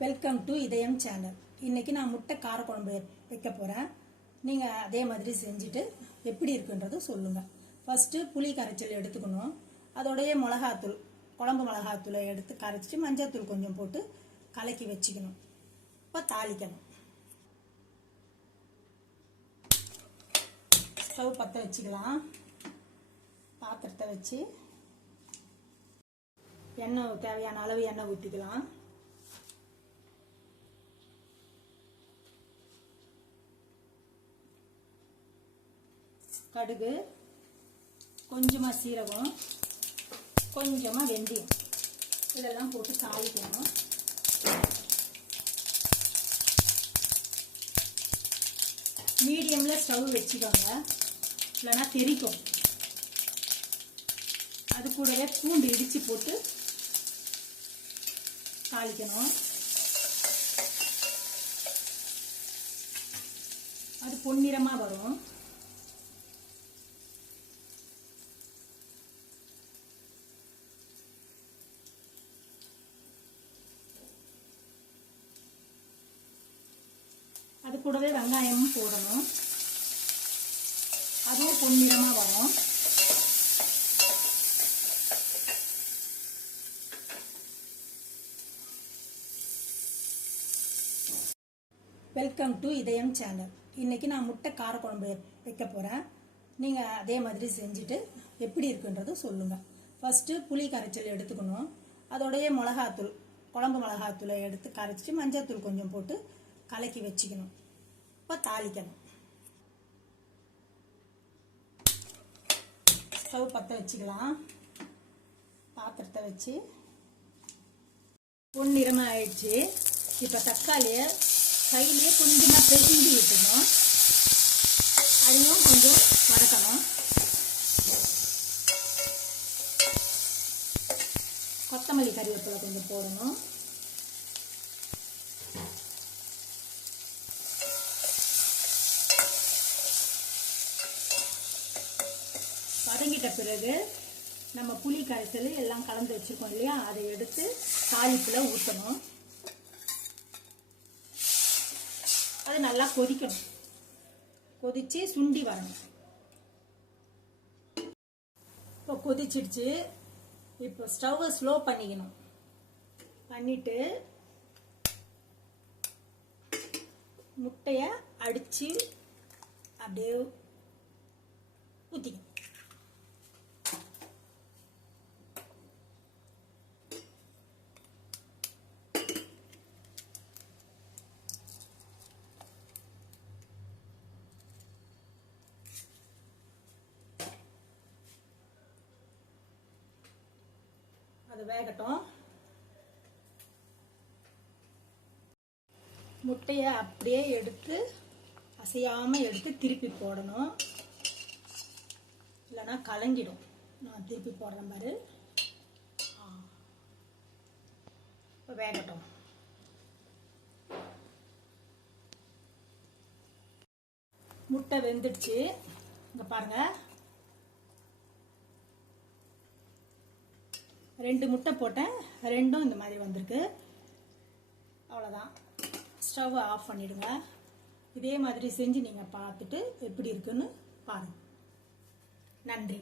Welcome to இதயம் channel. இன்னைக்கு நான் முட்டை காரக்குழம்பு வைக்க போகிறேன். நீங்கள் அதே மாதிரி செஞ்சுட்டு எப்படி இருக்குன்றதை சொல்லுங்கள். ஃபஸ்ட்டு புளி கரைச்சல் எடுத்துக்கணும். அதோடைய மிளகாத்தூள், குழம்பு மிளகாத்தூளை எடுத்து கரைச்சிட்டு மஞ்சள்தூள் கொஞ்சம் போட்டு கலக்கி வச்சுக்கணும். இப்போ தாளிக்கணும். ஸ்டவ் பற்ற வச்சுக்கலாம். பாத்திரத்தை வச்சு எண்ணெய், தேவையான அளவு எண்ணெய் ஊற்றிக்கலாம். கடுகு, கொஞ்சமாக சீரகம், கொஞ்சமாக வெந்தயம் இதெல்லாம் போட்டு தாளிக்கணும். மீடியமில் ஸ்டவ் வச்சுக்கோங்க, இல்லைன்னா தெறிக்கும். அது கூடவே பூண்டு இடித்து போட்டு தாளிக்கணும். அது பொன்னிறமாக வரும். அது கூடவே வெங்காயமும் போடணும். அதுவும் பொன்னிறமாக வரும். வெல்கம் டு இதயம் சேனல். இன்னைக்கு நான் முட்டை காரக்குழம்பு வைக்க போகிறேன். நீங்கள் அதே மாதிரி செஞ்சுட்டு எப்படி இருக்குன்றதை சொல்லுங்கள். ஃபஸ்ட்டு புளி கரைச்சல் எடுத்துக்கணும். அதோடைய மிளகாத்தூள், குழம்பு மிளகாத்தூளை எடுத்து கரைச்சிட்டு மஞ்சள்தூள் கொஞ்சம் போட்டு கலக்கி வச்சுக்கணும். இப்போ தாளிக்கணும். ஸ்டவ் பற்ற வச்சுக்கலாம். பாத்திரத்தை வச்சு பொன்னிறமாக ஆயிடுச்சு. இப்போ தக்காளியை கையிலே கொஞ்சமாக பெருந்தி விட்டுணும். அதையும் கொஞ்சம் வதக்கணும். கொத்தமல்லி கறிவேப்பிலை கொஞ்சம் போடணும். வதங்கிட்ட பிறகு நம்ம புளி கரைசல் எல்லாம் கலந்து வச்சுருக்கோம் இல்லையா, அதை எடுத்து தாளிப்பில் ஊற்றணும். அது நல்லா கொதிக்கணும். கொதித்து சுண்டி வரணும். இப்போ கொதிச்சிடுச்சு. இப்போ ஸ்டவ்வை ஸ்லோ பண்ணிக்கணும். பண்ணிட்டு முட்டையை அடித்து அப்படியே ஊற்றிக்கணும். அது வேகட்டும். முட்டையை அப்படியே எடுத்து அசையாமல் எடுத்து திருப்பி போடணும், இல்லைன்னா கலங்கிடும். நான் திருப்பி போடுறேன் பாரு. இப்போ வேகட்டும். முட்டை வெந்துடுச்சு. இங்கே பாருங்கள், 2 முட்டை போட்டேன், 2ம் இந்த மாதிரி வந்திருக்கு. அவ்வளோதான். ஸ்டவ் ஆஃப் பண்ணிவிடுங்க. இதே மாதிரி செஞ்சு நீங்கள் பார்த்துட்டு எப்படி இருக்குன்னு பாருங்கள். நன்றி.